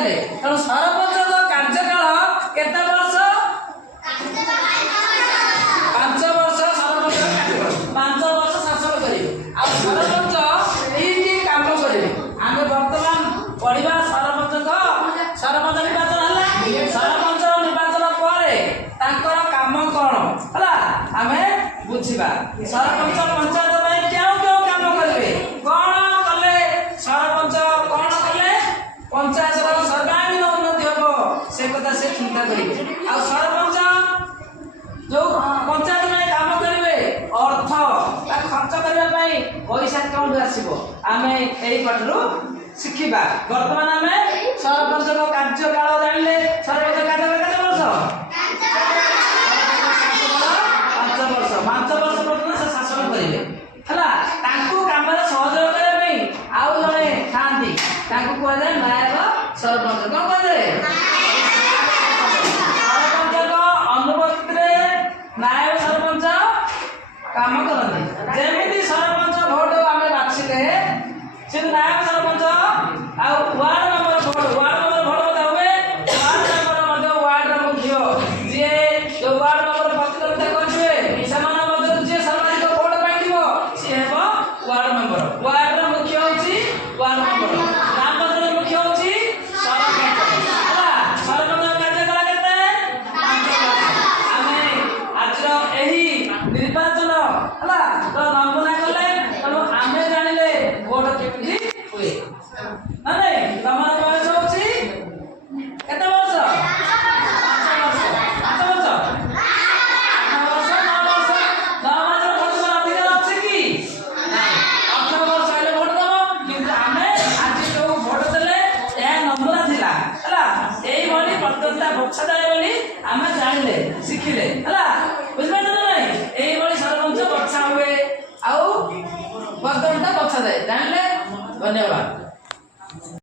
ହେଲେ ତେଣୁ ସରପଞ୍ଚଙ୍କ କାର୍ଯ୍ୟକାଳ କେତେ ବର୍ଷ? 5 ବର୍ଷ ସରପଞ୍ଚ କାର୍ଯ୍ୟକାଳ 5 ବର୍ଷ ଶାସନ କରିବେ। ଆଉ ସରପଞ୍ଚ କି କାମ କରିବେ ଆମେ ବର୍ତ୍ତମାନ ପଢିବା। ସରପଞ୍ଚ ନିର୍ବାଚନ ହେଲା। ସରପଞ୍ଚ ନିର୍ବାଚନ ପରେ ତାଙ୍କର କାମ କଣ ହେଲା ଆମେ ବୁଝିବା। ସରପଞ୍ଚ ପଞ୍ଚାୟତ ପାଇଁ କେଉଁ କେଉଁ କାମ କରିବେ, କଣ କଲେ ସରପଞ୍ଚ କଣ କଲେ ପଞ୍ଚାୟତର ସର୍ବାଙ୍ଗୀନ ଉନ୍ନତି ହେବ ସେ କଥା ସେ ଚିନ୍ତା କରିବେ। ଆଉ ସରପଞ୍ଚ ଯୋଉ ପଞ୍ଚାୟତ ପାଇଁ କାମ କରିବେ ଅର୍ଥ ଖର୍ଚ୍ଚ କରିବା ପାଇଁ ପଇସା କେଉଁଠୁ ଆସିବ ଆମେ ଏଇ ପାଠରୁ ଶିଖିବା। ବର୍ତ୍ତମାନ ଆମେ ସରପଞ୍ଚଙ୍କ କାର୍ଯ୍ୟକାଳ ଜାଣିଲେ। ସରପଞ୍ଚ କାର୍ଯ୍ୟକାଳ କେତେ ବର୍ଷ? 5 ବର୍ଷ ପର୍ଯ୍ୟନ୍ତ ସେ ଶାସନ କରିବେ ହେଲା। ତାଙ୍କୁ କାମରେ ସହଯୋଗ କରିବା ପାଇଁ ଆଉ ଜଣେ ଥାଆନ୍ତି, ତାଙ୍କୁ କୁହାଯାଏ ନାୟକ ସରପଞ୍ଚ। କଣ କୁହାଯାଏ? ସରପଞ୍ଚଙ୍କ ଅନୁପସ୍ଥିତିରେ ନାୟକ ସରପଞ୍ଚ କାମ କରନ୍ତି। ଯେମିତି ସରପଞ୍ଚ ଭୋଟ ଆମେ ବାଛିଲେ ସେ ନାୟକ ସରପଞ୍ଚ ଆଉ ୱାର୍ଡ ମେମ୍ବର ଭୋଟ ହୁଏ। ୱାର୍ଡ ମେମ୍ବର ମଧ୍ୟ ୱାର୍ଡର ମୁଖ୍ୟ ଯିଏ ଯୋଉ ୱାର୍ଡ ମେମ୍ବର ପ୍ରତିଦ୍ୱନ୍ଦିତା କରିବେ ସେମାନଙ୍କ ମଧ୍ୟରୁ ଯିଏ ସର୍ବାଧିକ ଭୋଟ ପାଇଥିବ ସିଏ ହେବ ୱାର୍ଡ ମେମ୍ବର। ୱାର୍ଡର ମୁଖ୍ୟ ହେଉଛି ୱାର୍ଡ ମେମ୍ବର। ଗ୍ରାମ ପଞ୍ଚାୟତ ମୁଖ୍ୟ ହେଉଛି ସରପଞ୍ଚ ହେଲା। ସରପଞ୍ଚଙ୍କ କାର୍ଯ୍ୟକାଳ କେତେ? 5 ବର୍ଷ। ଆମେ ଆଜିର ଏହି ନିର୍ବାଚନ ହେଲା ତ ନମୁନା କଲେ ତେଣୁ ଆମେ ଜାଣିଲେ ଭୋଟ କେମିତି ହୁଏ। ମାନେ ତମର ବୟସ ହେଉଛି କେତେ ବର୍ଷ? 5 ବର୍ଷ। 5 ବର୍ଷ 8 ବର୍ଷ 9 ବର୍ଷ 9 ବର୍ଷ ଭୋଟ ଦେବାର ଅଧିକାର ଅଛି କି? 18 ବର୍ଷ ହେଲେ ଭୋଟ ଦେବ। କିନ୍ତୁ ଆମେ ଆଜି ଯୋଉ ଭୋଟ ଦେଲେ ଏହା ନମୁନା ଥିଲା ହେଲା। ଏଇଭଳି ପ୍ରତିଦ୍ୱନ୍ଦିତା ବଛାଯାଏ ବୋଲି ଆମେ ଜାଣିଲେ ଶିଖିଲେ ହେଲା। ବୁଝିପାରିଲେ ନା ନାଇଁ? ଏଇଭଳି ସରପଞ୍ଚ ବଛା ହୁଏ ଆଉ ପ୍ରତିଦ୍ୱନ୍ଦିତା ବଛାଯାଏ ଜାଣିଲେ। ଧନ୍ୟବାଦ।